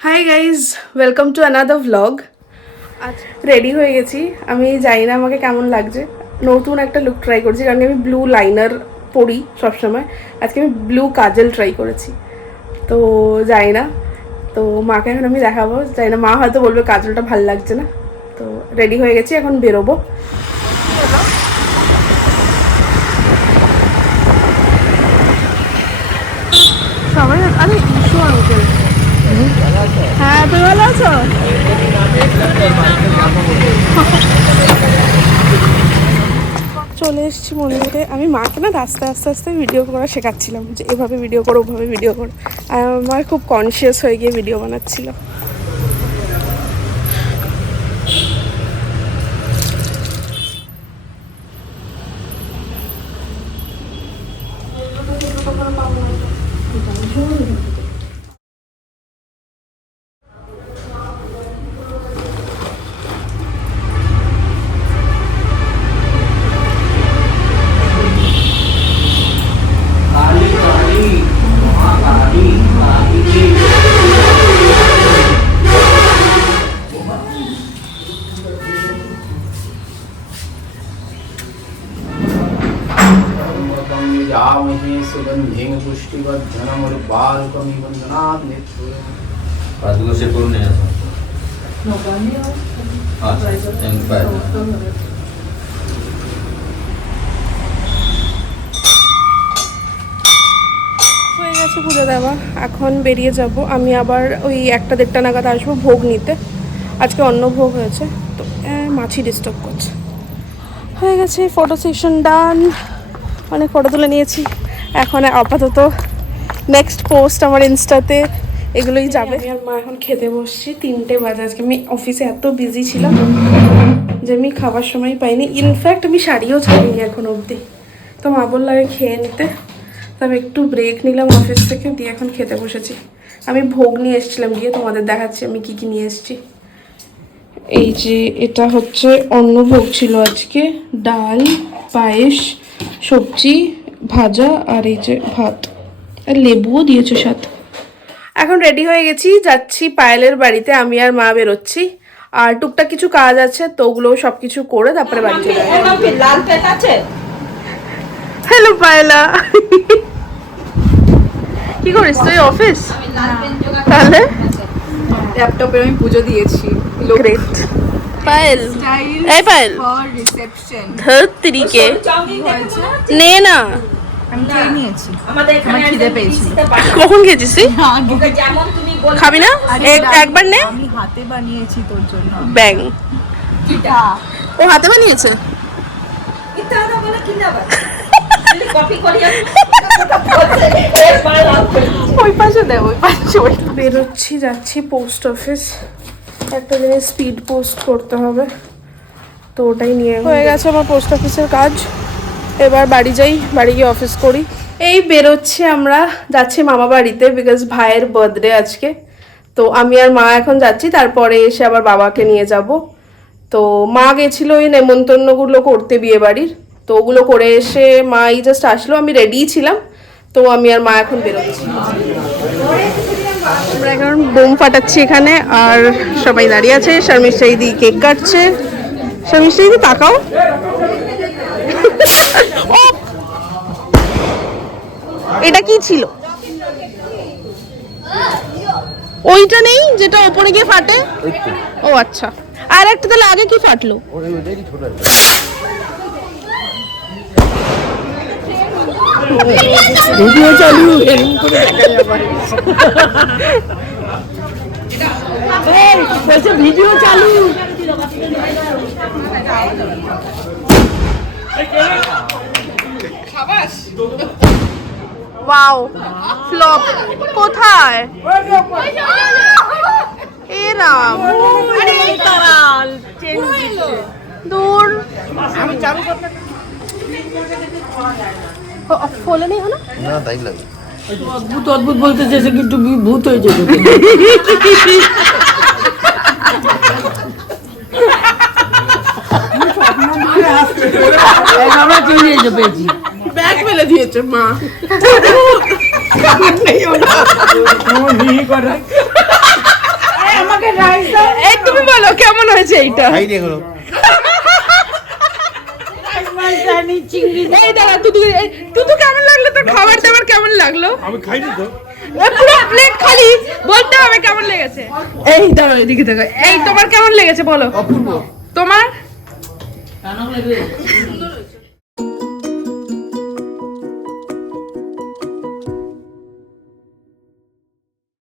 Hi guys, welcome to another vlog. আজ ready হয়ে গেছি। আমি জানি না আমাকে কেমন লাগছে। নতুন একটা লুক ট্রাই করছি, কারণ আমি ব্লু লাইনার পরি সবসময়। আজকে আমি ব্লু কাজল ট্রাই করেছি, তো জানি না। তো মাকে এখন আমি দেখাবো, জানি না, মা হয়তো বলবে কাজলটা ভাল লাগছে না। তো রেডি হয়ে গেছি, এখন বেরোবো। সবাই আরে ইস্যু আঙ্কেল। হ্যাঁ, তুমি ভালো আছো? চলে এসেছি মন্দিরে। আমি মাকে না আস্তে আস্তে আস্তে ভিডিও করা শেখাচ্ছিলাম, যে এভাবে ভিডিও করো, ওভাবে ভিডিও করো। আর আমার খুব কনসিয়াস হয়ে গিয়ে ভিডিও বানাচ্ছিল। जामहे सुगंधिं पुष्टिवर्धनमुर्वारुकमिव वन्दनात् नित्यम्। पासबुक से कौन नहीं आता? अच्छा, थैंक यू। হয়ে গেছে পুজো দেওয়া, এখন বেরিয়ে যাব। আমি আবার ওই 1-1:30 নাগাদ আসবো ভোগ নিতে। আজকে অন্য ভোগ হয়েছে, তো মাছি ডিস্টার্ব করছে। হয়ে গেছে, ফটো সেশন ডান। অনেক ফটো তুলে নিয়েছি। এখন আপাতত নেক্সট পোস্ট আমার ইনস্টাতে এগুলোই যাবে। আমি আর মা এখন খেতে বসছি। 3টে বাজে। আজকে আমি অফিসে এত বিজি ছিলাম যে আমি খাবার সময় পাইনি। ইনফ্যাক্ট আমি শাড়িও ছাড়িনি এখন অবধি। তো মা বললো আগে খেয়ে নিতে, তবে একটু ব্রেক নিলাম অফিস থেকে, দিয়ে এখন খেতে বসেছি। আমি ভোগ নিয়ে এসেছিলাম, গিয়ে তোমাদের দেখাচ্ছি আমি কি কি নিয়ে এসেছি। এই যে এটা হচ্ছে অন্নভোগ ছিল আজকে, ডাল, পায়েস, সবজি, ভাজা, আর এই যে ভাত, আর লেবুও দিয়েছে সাথে। এখন রেডি হয়ে গেছি, যাচ্ছি পায়েলের বাড়িতে। আমি আর মা বেরোচ্ছি, আর টুকটাক কিছু কাজ আছে, তো ওগুলো সব কিছু করে তারপরে বাড়ি চলে যাবো। হ্যালো পায়েলা, কি করিস তুই? অফিস? তাহলে ল্যাপটপে আমি পুজো দিয়েছি। গ্রেট। পায়েল, এই পায়েল, রিসেপশন ধরতিরিকে নে না। আমি খেয়ে নিয়েছি, আমার খিদে পেয়েছিল। কখন খেয়েছিস তুই? খাবি না? একবার নে। আমি হাতে বানিয়েছি তোর জন্য ব্যাং। ও হাতে বানিয়েছে? ওই পাশে দে, ওই পাশে। বেরোচ্ছি, যাচ্ছি পোস্ট অফিস। একটা জিনিস স্পিড পোস্ট করতে হবে, তো ওটাই নিয়ে হয়ে গেছে আমার পোস্ট অফিসের কাজ। এবার বাড়ি যাই, বাড়ি গিয়ে অফিস করি। এই বেরোচ্ছি আমরা, যাচ্ছি মামা বাড়িতে, বিকজ ভাইয়ের বার্থডে আজকে। তো আমি আর মা এখন যাচ্ছি, তারপরে এসে আবার বাবাকে নিয়ে যাব। তো মা গেছিল ওই নেমন্তন্নগুলো করতে বিয়ে বাড়ির, তো ওগুলো করে এসে মা এই জাস্ট আসলো, আমি রেডিই ছিলাম। তো আমি আর মা এখন বেরোচ্ছি। আমরা এখন বোম ফাটাচ্ছি এখানে, আর সবাই দাঁড়িয়ে আছে। শর্মিষ্ঠা দিদি কেক কাটছে। শর্মিষ্ঠা দিদি তাকাও। এটা কি ছিল? ওইটা নেই যেটা ওপরে গিয়ে ফাটে? ও আচ্ছা, আর একটা তাহলে আগে কি ফাটলো? ভিডিও চালু, এরকম করে দেখা যাবে। বলছে ভিডিও চালু। ওয়াও, ফ্লপ কোথায়? এ রাম, দূর। আমি চালু করতে ফলে নেই হলো না, তাই লাগে। অদ্ভুত অদ্ভুত বলতে চেয়েছে, কিন্তু ভূত হয়ে যেত। আমরা চলে যেতে পেয়েছি। ব্যাগ ফেলে দিয়েছে মা। বলো কেমন হয়েছে এইটা? এই দাদা তুতু কেমন লাগলো? তোর খাবার দাবার কেমন লাগলো? আমি খাইনি তো। পুরো প্লেট খালি, বলতে হবে কেমন লেগেছে। এই দাঁড়াও এদিকে দেখো, এই তোমার কেমন লেগেছে বলো? অপূর্ব। তোমার?